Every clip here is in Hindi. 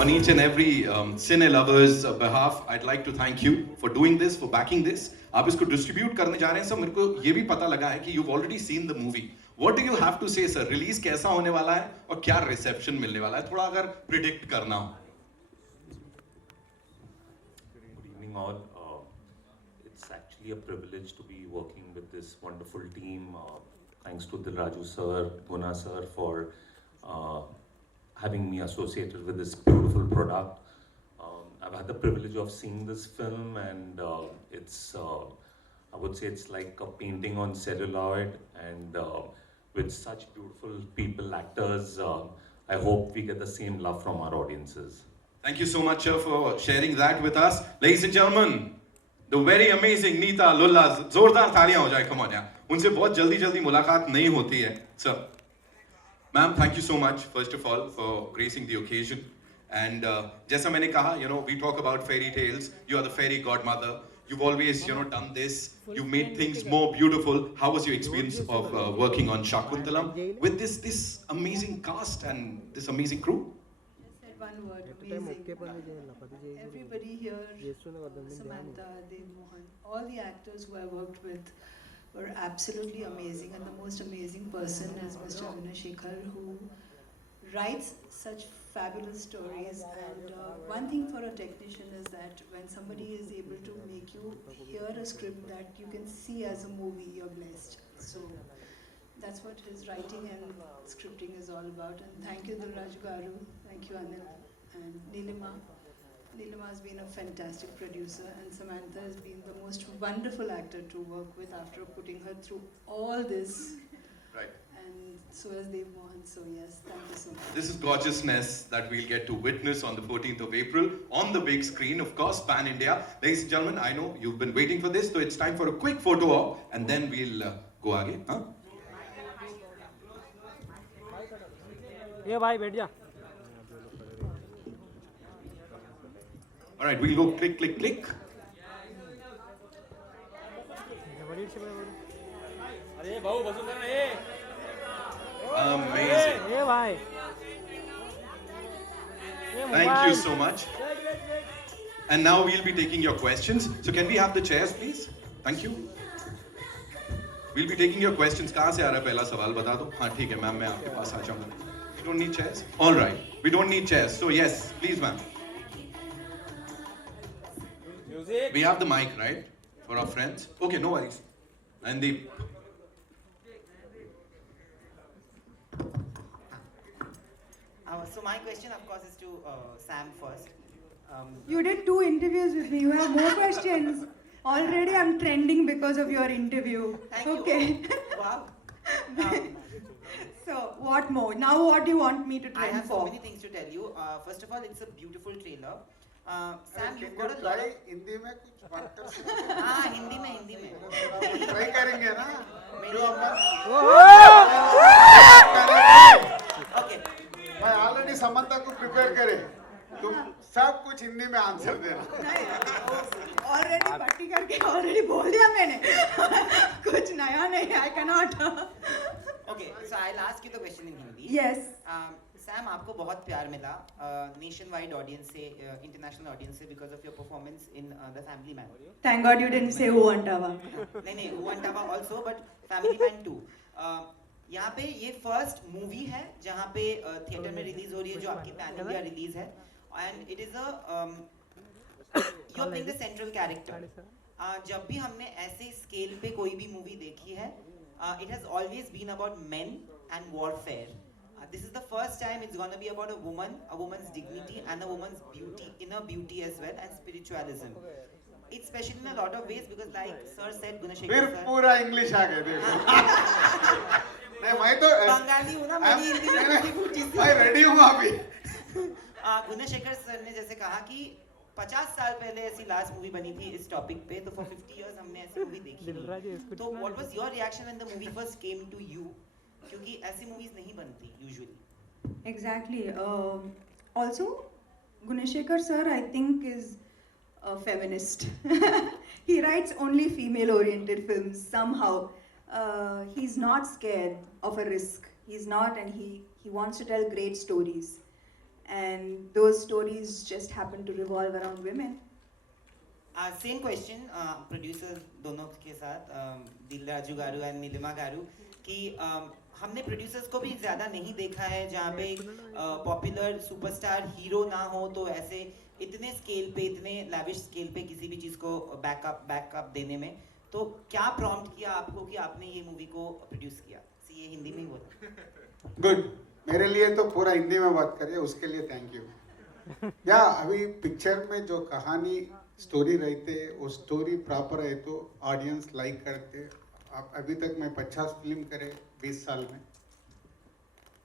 On each and every cine lovers behalf, I'd like to thank you for doing this, for backing this. आप इसको distribute करने जा रहे हैं सर. मेरे को ये भी पता लगा है कि you've already seen the movie. What do you have to say, sir? Release कैसा होने वाला है और क्या reception मिलने वाला है? थोड़ा अगर predict करना हो. Good evening, all. It's actually a privilege to be working with this wonderful team. Thanks to Dilraju sir, Guna sir for having me associated with this beautiful product. I've had the privilege of seeing this film, and I would say it's like a painting on celluloid, and with such beautiful people, actors, I hope we get the same love from our audiences. Thank you so much, sir, for sharing that with us. Ladies and gentlemen, the very amazing Neeta Lulla. जोरदार तालियां हो जाए, come on, yeah. उनसे बहुत जल्दी मुलाकात नहीं होती है, sir. Ma'am, thank you so much, first of all, for gracing the occasion. And जैसा मैंने कहा, we talk about fairy tales. You are the fairy godmother. You've always, done this. You made things more beautiful. How was your experience of working on Shakuntalam with this amazing cast and this amazing crew? Just said one word, amazing. Everybody here, Samantha, Dev Mohan, all the actors who I worked with were absolutely amazing, and the most amazing person is Mr. Gunashekhar, who writes such fabulous stories. And one thing for a technician is that when somebody is able to make you hear a script that you can see as a movie, you're blessed. So that's what his writing and scripting is all about. And thank you, Dilraju Garu. Thank you, Anil. And Neelima. Neelima has been a fantastic producer, and Samantha has been the most wonderful actor to work with after putting her through all this. Right. And so has Dev Mohan. So yes, thank you so much. This is gorgeousness that we'll get to witness on the 14th of April on the big screen, of course, Pan India. Ladies and gentlemen, I know you've been waiting for this, so it's time for a quick photo op, and then we'll go aage. Huh? ये भाई बैठ जा. All right, we'll go click, click, click. अरे भाऊ बसून कर ना ये. Amazing. ये भाई. Thank you so much. And now we'll be taking your questions. So can we have the chairs, please? Thank you. We'll be taking your questions. कहाँ से आ रहा है पहला सवाल बता दो. हाँ ठीक है मैम मैं आपके पास आ जाऊँगा. We don't need chairs. All right. We don't need chairs. So yes, please, ma'am. We have the mic, right, for our friends. Okay, no worries. And the So my question, of course, is to Sam first. You did 2 interviews with me. You have more questions. Already I'm trending because of your interview. Thank Okay. you. Wow. So what more? Now what do you want me to I trend have so for? many things to tell you. First of all, it's a beautiful trailer. Sam, you've Can got you a lot try of... Hindi में कुछ बात कर सकते हैं? हाँ, हिंदी में. ट्राई करेंगे ना? जो हमने Okay. मैं ऑलरेडी समंता को प्रिपेयर करे. तुम सब कुछ हिंदी में आंसर देना. ऑलरेडी पट्टी करके ऑलरेडी बोल दिया मैंने. कुछ नया नहीं. I cannot. Okay, so I'll ask you the question in Hindi. Yes. Sam, आपको बहुत प्यार मिला नेशन वाइड ऑडियंस से, इंटरनेशनल ऑडियंस से, because of your performance in the family man. Thank God you didn't say who Antava. नहीं हुआंटावा also, but family man too. यहाँ पे ये फर्स्ट मूवी है जहाँ पे थिएटर में रिलीज हो रही है, जो आपकी पैन इंडिया रिलीज है, and it is a you are playing the central character. जब भी हमने ऐसे स्केल पे कोई भी मूवी देखी है, it has always been about men and warfare. This is the first time it's going to be about a woman, a woman's dignity, and a woman's beauty, inner beauty as well, and spiritualism. It's special in a lot of ways because, like Sir said, Gunashekhar फिर sir. पूरा इंग्लिश आ गया देखो. नहीं मैं तो बंगाली हूँ ना, मेरी हिंदी में टूटी फूटी सी. मैं रेडी हूँ अभी. गुणशेखर सर ने जैसे कहा कि 50 साल पहले ऐसी लास्ट मूवी बनी थी इस टॉपिक पे, तो for 50 years हमने ऐसी मूवी देखी नहीं. तो what was your reaction when the movie first came to you? क्योंकि ऐसी मूवीज नहीं बनती usually. Exactly. Also, Gunashekhar sir, I think, is a feminist. He writes only female-oriented films somehow. He's not scared of a risk. He's not, and he wants to tell great stories. and those stories just happen to revolve around women. Same question producer दोनों के साथ दिल राजू गारू एंड नीलिमा गारू कि हमने प्रोड्यूसर्स को भी ज़्यादा नहीं देखा है जहाँ पे पॉपुलर सुपरस्टार हीरो ना हो तो ऐसे इतने स्केल पे, इतने लैविश स्केल पे किसी भी चीज़ को बैकअप देने में, तो क्या प्रॉम्प्ट किया आपको कि आपने ये मूवी को प्रोड्यूस किया? ये हिंदी में ही बोला। गुड, मेरे लिए तो पूरा हिंदी में बात करिए, उसके लिए थैंक यू। या अभी पिक्चर में जो कहानी स्टोरी रहते, वो स्टोरी प्रॉपर है तो ऑडियंस लाइक करते। आप अभी तक मैं 50 फिल्म करे 20 साल में,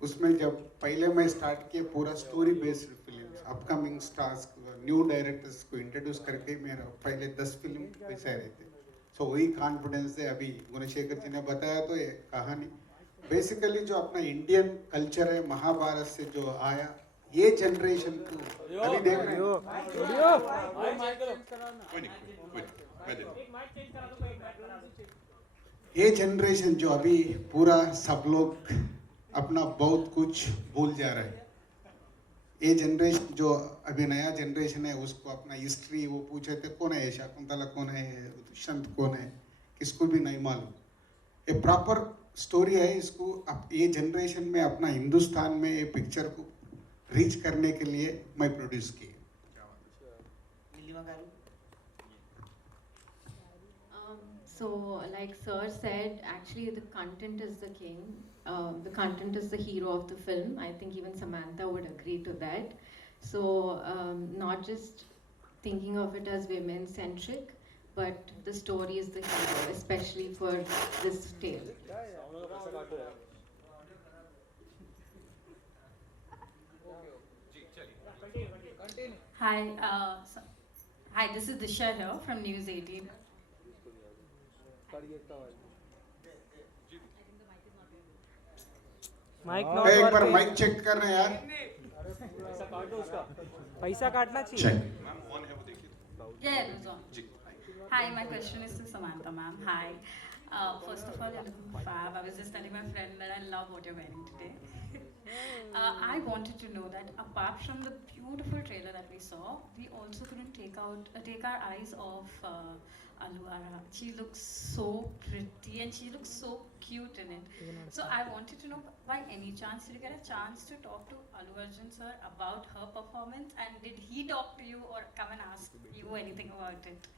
उसमें जब पहले मैं स्टार्ट किया पूरा story based film, upcoming stars, new directors को इंट्रोड्यूस करके मेरा पहले 10 फिल्म वैसे रहते। सो वही कॉन्फिडेंस है। अभी गुणशेखर जी ने बताया तो ये कहानी बेसिकली जो अपना इंडियन कल्चर है, महाभारत से जो आया, ये जनरेशन को अभी देख रहे हो। ये जनरेशन जो अभी पूरा सब लोग अपना बहुत कुछ भूल जा रहे हैं। ये जनरेशन जो अभी नया जनरेशन है, उसको अपना हिस्ट्री वो पूछे थे कौन है शकुंतला, कौन है दुष्यंत, कौन है, किसको भी नहीं मालूम। ये प्रॉपर स्टोरी है। इसको अब ये जनरेशन में अपना हिंदुस्तान में ये पिक्चर को रीच करने के लिए मैं प्रोड्यूस किया। So, like Sir said, actually the content is the king. The content is the hero of the film. I think even Samantha would agree to that. So, not just thinking of it as women-centric, but the story is the hero, especially for this tale. Hi, this is Disha here from News 18. Mic एक बार माइक चेक कर रहे हैं यार। पैसा काट दो उसका, पैसा काटना चाहिए। Yeah, it's on. Hi, my question is to Samantha, ma'am. Hi. First of all, you're looking fab. I was just telling my friend that I love what you're wearing today. I wanted to know that apart from the beautiful trailer that we saw, we also couldn't take our eyes off Alu Ara. She looks so pretty and she looks so cute in it. So I wanted to know, by any chance, did you get a chance to talk to Allu Arjun sir about her performance, and did he talk to you or come and ask you anything about it?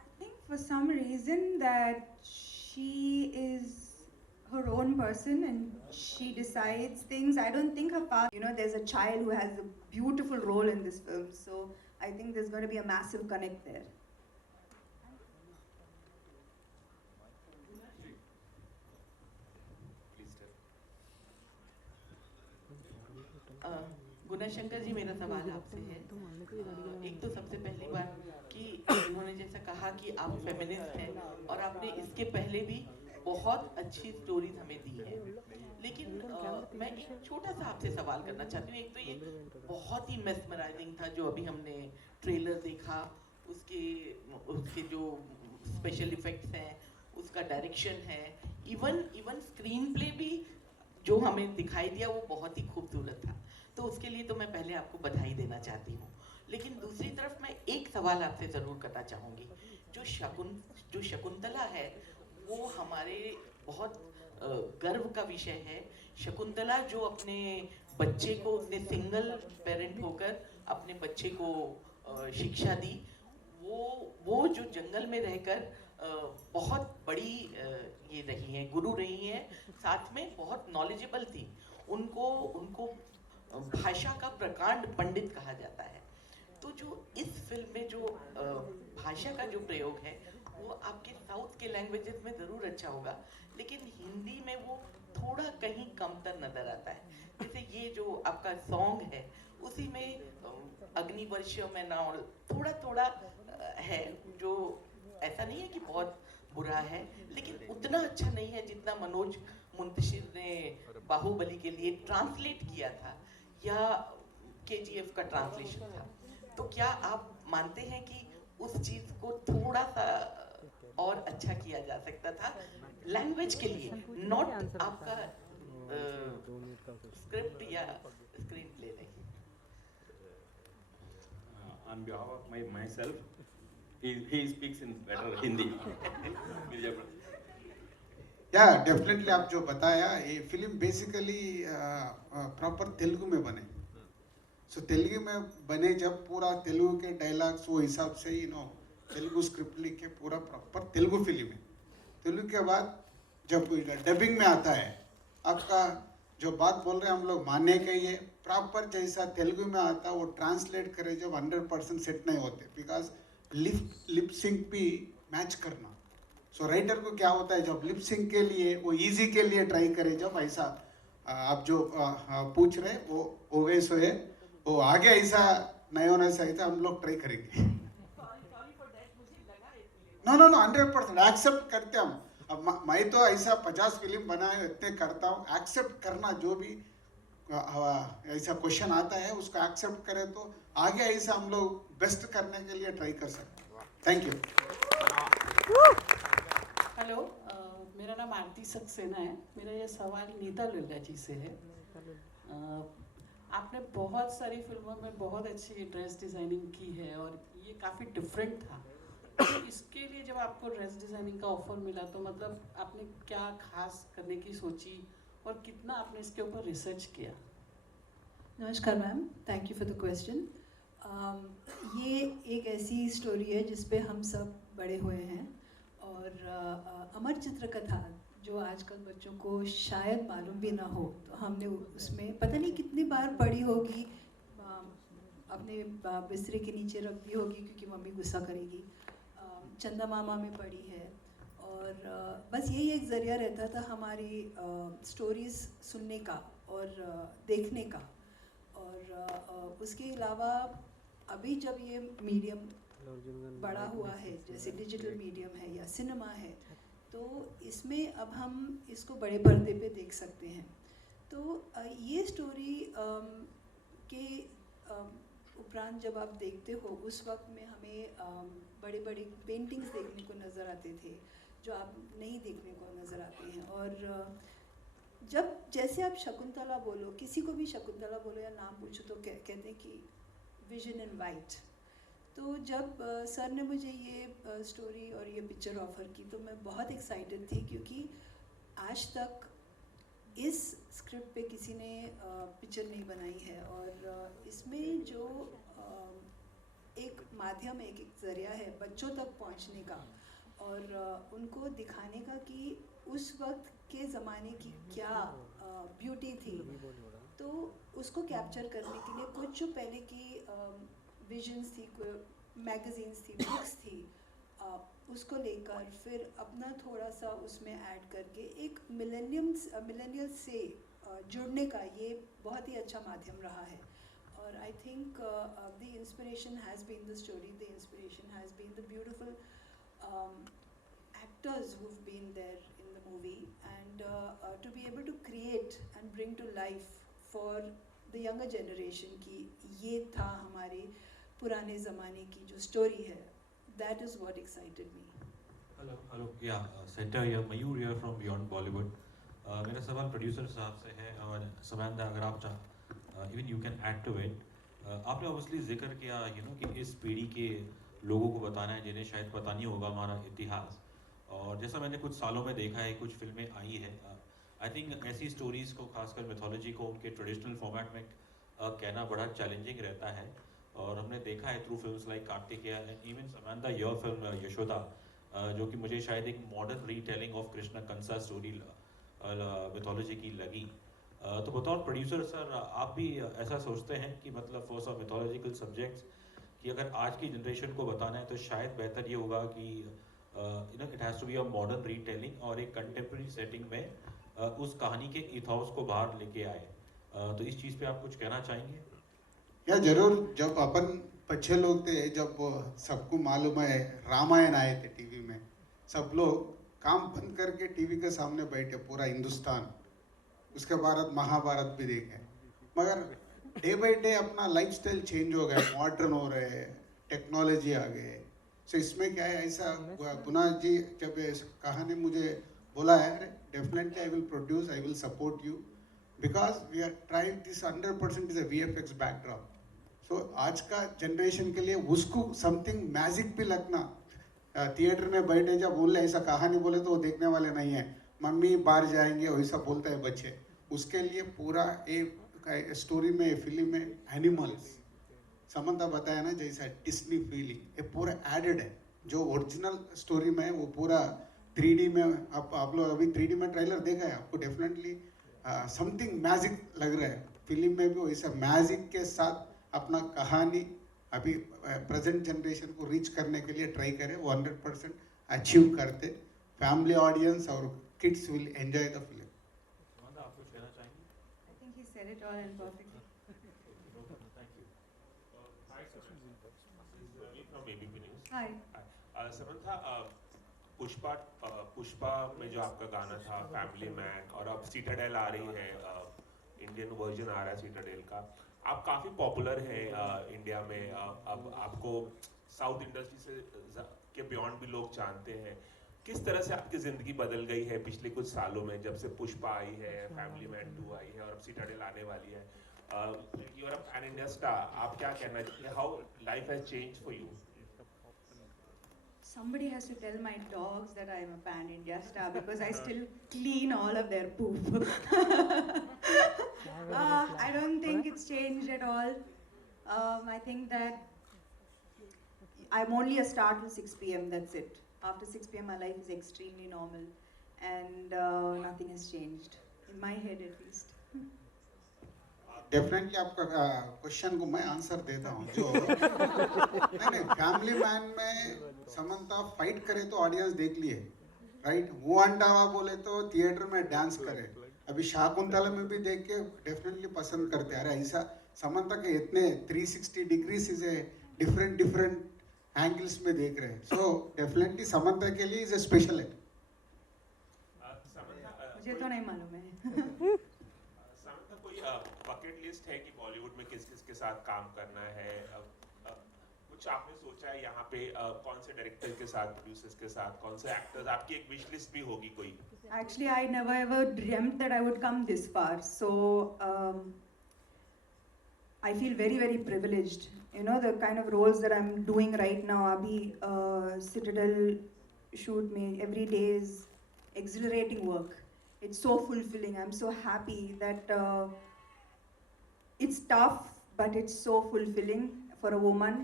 I think for some reason that she is her own person and she decides things. I don't think her father, there's a child who has a beautiful role in this film, so I think there's going to be a massive connect there. गुणाशंकर जी, मेरा सवाल आपसे है। एक तो सबसे पहली बात कि उन्होंने जैसा कहा कि आप फेमिनिस्ट हैं और आपने इसके पहले भी बहुत अच्छी स्टोरीज हमें दी है, लेकिन मैं एक छोटा सा आपसे सवाल करना चाहती हूँ। एक तो ये बहुत ही मेस्मराइजिंग था जो अभी हमने ट्रेलर देखा, उसके जो स्पेशल इफेक्ट्स हैं, उसका डायरेक्शन है, इवन स्क्रीन प्ले भी जो हमें दिखाई दिया वो बहुत ही खूबसूरत था। तो उसके लिए तो मैं पहले आपको बधाई देना चाहती हूँ। लेकिन दूसरी तरफ मैं एक सवाल आपसे ज़रूर करना चाहूँगी। जो शकुंतला है वो हमारे बहुत गर्व का विषय है। शकुंतला जो अपने बच्चे को, उसने सिंगल पेरेंट होकर अपने बच्चे को शिक्षा दी, वो जो जंगल में रहकर बहुत बड़ी ये रही हैं, गुरु रही हैं, साथ में बहुत नॉलेजेबल थी। उनको भाषा का प्रकांड पंडित कहा जाता है। तो जो इस फिल्म में जो भाषा का जो प्रयोग है वो आपके साउथ के लैंग्वेजेस में ज़रूर अच्छा होगा, लेकिन हिंदी में वो थोड़ा कहीं कमतर नज़र आता है। जैसे ये जो आपका सॉन्ग है उसी में अग्निवर्ष में ना थोड़ा है, जो ऐसा नहीं है कि बहुत बुरा है, लेकिन उतना अच्छा नहीं है जितना मनोज मुंतशिर ने बाहुबली के लिए ट्रांसलेट किया था या KGF का ट्रांसलेशन था। तो क्या आप मानते हैं कि उस चीज़ को थोड़ा सा और अच्छा किया जा सकता था लैंग्वेज के लिए, नॉट आपका स्क्रिप्ट या स्क्रीन प्ले नहीं? on behalf of myself, he speaks in better Hindi. या डेफिनेटली आप जो बताया ये फिल्म बेसिकली प्रॉपर तेलुगु में बने सो तेलुगु में बने जब पूरा तेलुगु के डायलॉग्स वो हिसाब से तेलुगु स्क्रिप्ट लिख के पूरा प्रॉपर तेलुगु फिल्म है। तेलुगु के बाद जब डबिंग में आता है आपका जो बात बोल रहे हैं हम लोग मानने के ये प्रॉपर जैसा तेलुगु में आता वो ट्रांसलेट करे जब 100% सेट नहीं होते बिकॉज लिप सिंक भी मैच करना। सो राइटर को क्या होता है जब लिप सिंक के लिए वो इजी के लिए ट्राई करे जब ऐसा आप जो पूछ रहे वो वैसे है वो आगे ऐसा नहीं होना चाहिए था हम लोग ट्राई करेंगे। नो 100% एक्सेप्ट करते हम। अब मैं तो ऐसा 50 फिल्म बनाए इतने करता हूँ एक्सेप्ट करना जो भी ऐसा क्वेश्चन आता है उसको एक्सेप्ट करें तो आगे ऐसा हम लोग बेस्ट करने के लिए ट्राई कर सकते हैं। Thank you. हेलो, मेरा नाम आरती सक्सेना है। मेरा ये सवाल नीता लुल्ला जी से है। आपने बहुत सारी फिल्मों में बहुत अच्छी ड्रेस डिज़ाइनिंग की है और ये काफ़ी डिफरेंट था। तो इसके लिए जब आपको ड्रेस डिज़ाइनिंग का ऑफर मिला तो मतलब आपने क्या खास करने की सोची और कितना आपने इसके ऊपर रिसर्च किया? नमस्कार ma'am, thank you for the question. ये एक ऐसी स्टोरी है जिस पे हम सब बड़े हुए हैं और अमर चित्र कथा जो आजकल बच्चों को शायद मालूम भी ना हो तो हमने उसमें पता नहीं कितनी बार पढ़ी होगी, अपने बिस्तरे के नीचे रख दी होगी क्योंकि मम्मी गुस्सा करेगी। चंदा मामा में पढ़ी है और बस यही एक ज़रिया रहता था हमारी स्टोरीज़ सुनने का और देखने का। और उसके अलावा अभी जब ये मीडियम बड़ा हुआ है जैसे डिजिटल मीडियम है या सिनेमा है तो इसमें अब हम इसको बड़े पर्दे पे देख सकते हैं। तो ये स्टोरी के उपरांत जब आप देखते हो उस वक्त में हमें बड़े बड़े पेंटिंग्स देखने को नज़र आते थे जो आप नहीं देखने को नज़र आते हैं। और जब जैसे आप शकुंतला बोलो, किसी को भी शकुंतला बोलो या नाम पूछो तो कहते हैं कि विजन इन वाइट। तो जब सर ने मुझे ये स्टोरी और ये पिक्चर ऑफ़र की तो मैं बहुत एक्साइटेड थी क्योंकि आज तक इस स्क्रिप्ट पे किसी ने पिक्चर नहीं बनाई है। और इसमें जो एक माध्यम है, एक ज़रिया है बच्चों तक पहुंचने का और उनको दिखाने का कि उस वक्त के ज़माने की क्या ब्यूटी थी, तो उसको कैप्चर करने के लिए कुछ जो पहले की विजन्स थी, मैगज़ीन्स थी, बुक्स थी, उसको लेकर फिर अपना थोड़ा सा उसमें ऐड करके एक मिलेनियल से जुड़ने का ये बहुत ही अच्छा माध्यम रहा है। और I think the inspiration has been the story, the inspiration has been the beautiful actors who've been there in the movie and to be able to create and bring to life for the younger generation कि ये था हमारे पुराने ज़माने की जो स्टोरी है, that is what excited me. Hello, yeah, Center here, Mayur here from Beyond Bollywood. मेरा सवाल प्रोड्यूसर साहब से है और समंता अगर आप even you can add to it. आपने obviously जिक्र किया कि इस पीढ़ी के लोगों को बताना है जिन्हें शायद पता नहीं होगा हमारा इतिहास। और जैसा मैंने कुछ सालों में देखा है, कुछ फिल्में आई है, आई थिंक ऐसी स्टोरीज़ को खासकर मिथोलॉजी को उनके ट्रेडिशनल फॉर्मेट में कहना बड़ा चैलेंजिंग रहता है। और हमने देखा है through films like Karthikeya and even Samantha your film Yashoda, जो कि मुझे शायद एक modern retelling of Krishna Kansa story mythology की लगी। तो बतौर प्रोड्यूसर सर आप भी ऐसा सोचते हैं कि मतलब फॉर सम मिथोलॉजिकल सब्जेक्ट्स कि अगर आज की जनरेशन को बताना है तो शायद बेहतर ये होगा कि it has to be a modern retelling और एक कंटेम्प्रेरी सेटिंग में उस कहानी के इथॉस को बाहर लेके आए। तो इस चीज़ पे आप कुछ कहना चाहेंगे? या जरूर, जब अपन बच्चे लोग थे, जब सबको मालूम है रामायण आए थे टीवी में, सब लोग काम बंद करके टीवी के सामने बैठे, पूरा हिंदुस्तान, उसके बाद महाभारत भी देखे। मगर डे बाई डे अपना लाइफस्टाइल चेंज हो गया, मॉडर्न हो रहे हैं, टेक्नोलॉजी आ गए। सो इसमें क्या है, ऐसा गुना जी जब कहानी मुझे बोला है, definitely I will produce, I will support you because we are trying this 100% is a VFX backdrop. So आज का जनरेशन के लिए उसको समथिंग मैजिक भी लगना, थिएटर में बैठे जब बोले ऐसा कहानी बोले तो वो देखने वाले नहीं है, मम्मी बाहर जाएंगे वैसा बोलता है बच्चे, उसके लिए पूरा एक स्टोरी में फिल्म में एनिमल्स समंता बताया ना जैसा डिस्नी फीलिंग ये पूरा एडेड है, जो ओरिजिनल स्टोरी में है वो पूरा 3D में आप लोग अभी 3D में ट्रेलर देखा है, आपको डेफिनेटली समथिंग मैजिक लग रहा है। फिल्म में भी वैसा मैजिक के साथ अपना कहानी अभी प्रेजेंट जनरेशन को रीच करने के लिए ट्राई करें, वो 100% अचीव करते, फैमिली ऑडियंस और kids will enjoy the film. आप कुछ कहना चाहेंगे? I think he said it all and perfectly. from ABP News. Hi. Samantha, Pushpa में जो आपका गाना था फैमिली मैन, और अब सीटाडेल आ रही है, इंडियन वर्जन आ रहा है सीटाडेल का, आप काफ़ी पॉपुलर हैं इंडिया में, अब आपको साउथ इंडस्ट्री से के बियॉन्ड भी लोग जानते हैं। किस तरह से आपकी ज़िंदगी बदल गई है पिछले कुछ सालों में, जब से पुष्पा आई है, फैमिली मैन 2 आई है और अब सीटाडेल आने वाली है? You are a pan India star, आप क्या कहना चाहिए, how life has changed for you? Somebody has to tell my dogs that I'm a pan-India star because I still clean all of their poop. I don't think it's changed at all. I think that I'm only a star till 6 p.m. That's it. After 6 p.m. my life is extremely normal and nothing has changed. In my head at least. Definitely आपका क्वेश्चन को मैं आंसर देता हूँ। जो नहीं फैमिली मैन में समंता फाइट करे तो ऑडियंस देख लिए, राइट, वो अंडावा बोले तो थिएटर में डांस करे, अभी शाकुंतला में भी देख के डेफिनेटली पसंद करते हैं। अरे ऐसा समंता के इतने 360 डिग्रीज से डिफरेंट एंगल्स में देख रहे हैं, सो डेफिनेटली समंता के लिए इज ए स्पेशल है। मुझे तो नहीं मालूम है। बकेट लिस्ट है कि बॉलीवुड में किस किस के साथ काम करना है? कुछ आपने सोचा है यहाँ पे, कौन से डायरेक्टर के साथ, प्रोड्यूसर्स के साथ, कौन से एक्टर्स, आपकी एक विश लिस्ट भी होगी कोई? Actually, I never ever dreamt that I would come this far. So I feel very, very privileged. You know, the kind of roles that I'm doing right now. Abhi Citadel shoot me every day is exhilarating work. It's so fulfilling. I'm so happy that it's tough, but it's so fulfilling for a woman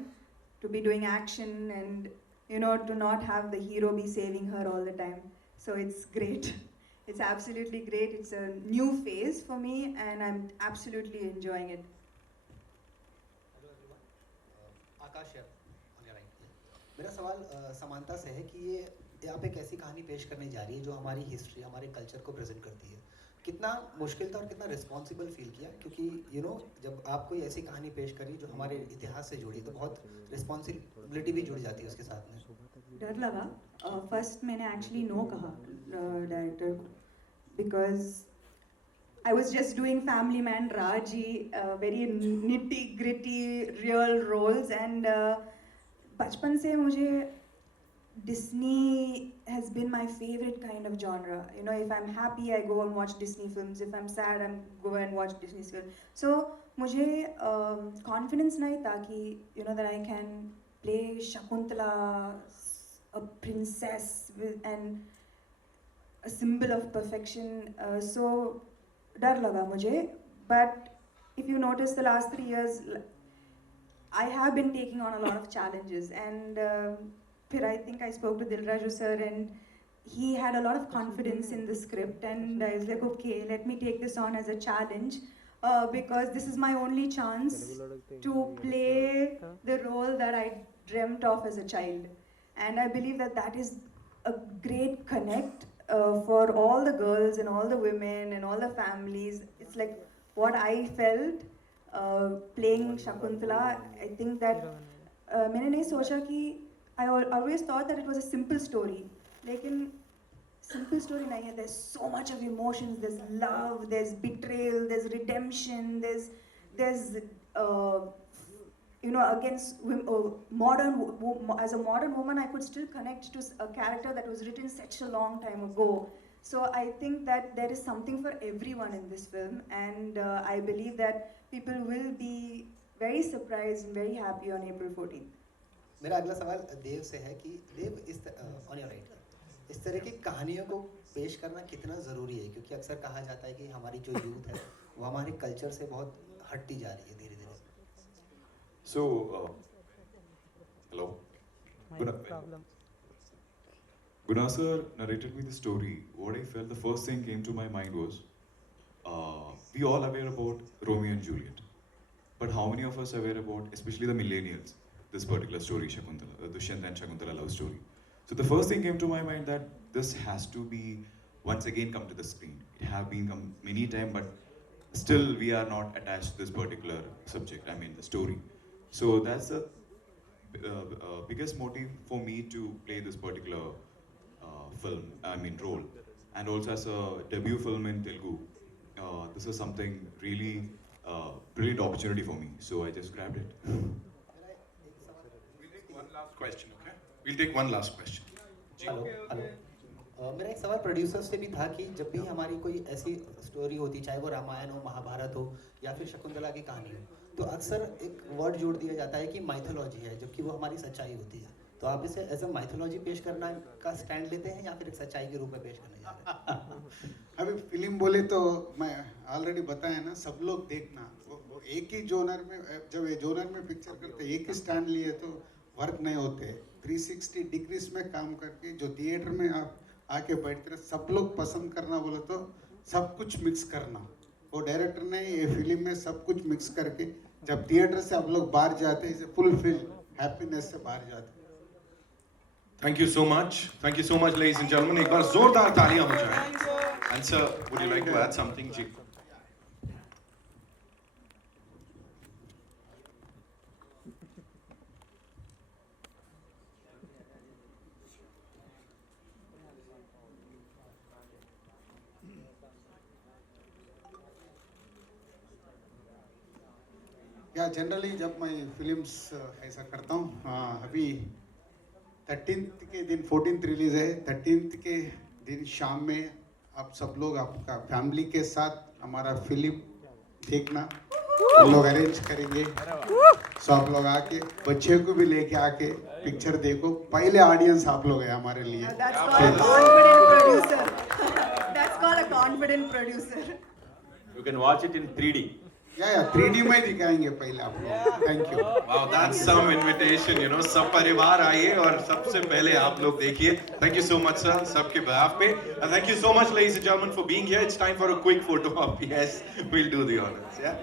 to be doing action and, you know, to not have the hero be saving her all the time. So it's great. It's absolutely great. It's a new phase for me and I'm absolutely enjoying it. Hello everyone. Akash here on your right. मेरा सवाल समांता से है कि ये आप एक ऐसी कहानी पेश करने जा रही है जो हमारी हिस्ट्री, हमारे कल्चर को प्रेजेंट करती है। कितना मुश्किल था और कितना रिस्पॉन्सिबल फील किया, क्योंकि यू नो जब आप कोई ऐसी कहानी पेश करी जो हमारे इतिहास से जुड़ी तो बहुत रिस्पॉन्सिबिलिटी भी जुड़ जाती है उसके साथ में। डर लगा। फर्स्ट मैंने एक्चुअली नो कहा director, because I was just doing Family Man, Raji, very nitty gritty real roles, and बचपन से मुझे Disney has been my favorite kind of genre. You know, if I'm happy, I go and watch Disney films. If I'm sad, I go and watch Disney films. So, मुझे confidence नहीं था कि you know that I can play Shakuntala, a princess and a symbol of perfection. So डर लगा मुझे. But if you notice, the last 3 years, I have been taking on a lot of challenges and. I think I spoke to Dilraju sir and he had a lot of confidence in the script and I was like, okay, let me take this on as a challenge because this is my only chance to play the role that I dreamt of as a child. And I believe that that is a great connect for all the girls and all the women and all the families. It's like what I felt playing Shakuntala. I think that मैंने नहीं सोचा कि I always thought that it was a simple story. Lekin simple story nahi hai. There's so much of emotions. There's love. There's betrayal. There's redemption. There's you know, against modern. As a modern woman, I could still connect to a character that was written such a long time ago. So I think that there is something for everyone in this film, and I believe that people will be very surprised and very happy on April 14th. मेरा अगला सवाल देव से है कि देव ऑन योर राइट इस तरह की कहानियों को पेश करना कितना ज़रूरी है, क्योंकि अक्सर कहा जाता है कि हमारी जो यूथ है वो हमारे कल्चर से बहुत हटती जा रही है धीरे धीरे. So, hello. Guna sir narrated me the story. What I felt, the first thing came to my mind was, we all aware about Romeo and Juliet, but how many of us are aware about, especially the millennials, this particular story, Shakuntala, Dushyant and Shakuntala love story. So the first thing came to my mind that this has to be once again come to the screen. It have been come many times, but still we are not attached to this particular subject. I mean the story. So that's the biggest motive for me to play this particular film. I mean role, and also as a debut film in Telugu. This is something really brilliant opportunity for me. So I just grabbed it. We'll take one last question, okay? We'll take one last question. Hello मेरा एक सवाल प्रोड्यूसर से भी था कि जब भी हमारी कोई ऐसी स्टोरी होती, चाहे वो रामायण हो, महाभारत हो या फिर शकुंतला की कहानी हो, तो अक्सर एक वर्ड जोड़ दिया जाता है कि माइथोलॉजी है, जबकि वो हमारी सच्चाई होती है. तो आप इसे एज अ माइथोलॉजी पेश करना का स्टैंड लेते हैं या फिर एक सच्चाई के रूप में पेश करने जा रहे हैं? अभी फिल्म बोले तो मैं ऑलरेडी बताया ना, सब लोग देखना. वो एक ही जोनर में, जब ये जोनर में पिक्चर करते एक ही स्टैंड लिए तो वर्क नहीं होते. 360 डिग्रीज में काम करके जो थिएटर में आप आके बैठते रहे, सब लोग पसंद करना बोले तो सब कुछ मिक्स करना. वो डायरेक्टर ने ये फिल्म में सब कुछ मिक्स करके जब थिएटर से आप लोग बाहर जाते हैं फुलफिल हैप्पीनेस से बाहर जाते. Thank you so much. Thank you so much, ladies and gentlemen. एक बार जोरदार तालियां हो जाएं. And sir, would you like to add something, जी? या जनरली जब मैं फिल्म्स ऐसा करता हूँ, अभी 13th के दिन 14th रिलीज है. 13th के दिन शाम में आप सब लोग आपका फैमिली के साथ हमारा फिल्म देखना हम लोग अरेंज करेंगे. सो आप लोग आके बच्चे को भी लेके आके पिक्चर देखो. पहले ऑडियंस आप लोग है हमारे लिए. That's called a confident producer. That's called a confident producer. You can watch it in 3D. या 3D में दिखाएंगे पहले आप लोग. Thank you. Wow, that's some invitation, you know. सब परिवार आइए और सबसे पहले आप लोग देखिए. Thank you so much, sir. सबके behalf पे. And thank you so much, ladies and gentlemen, for being here. It's time for a quick photo op. Yes, we'll do the honors. Yeah.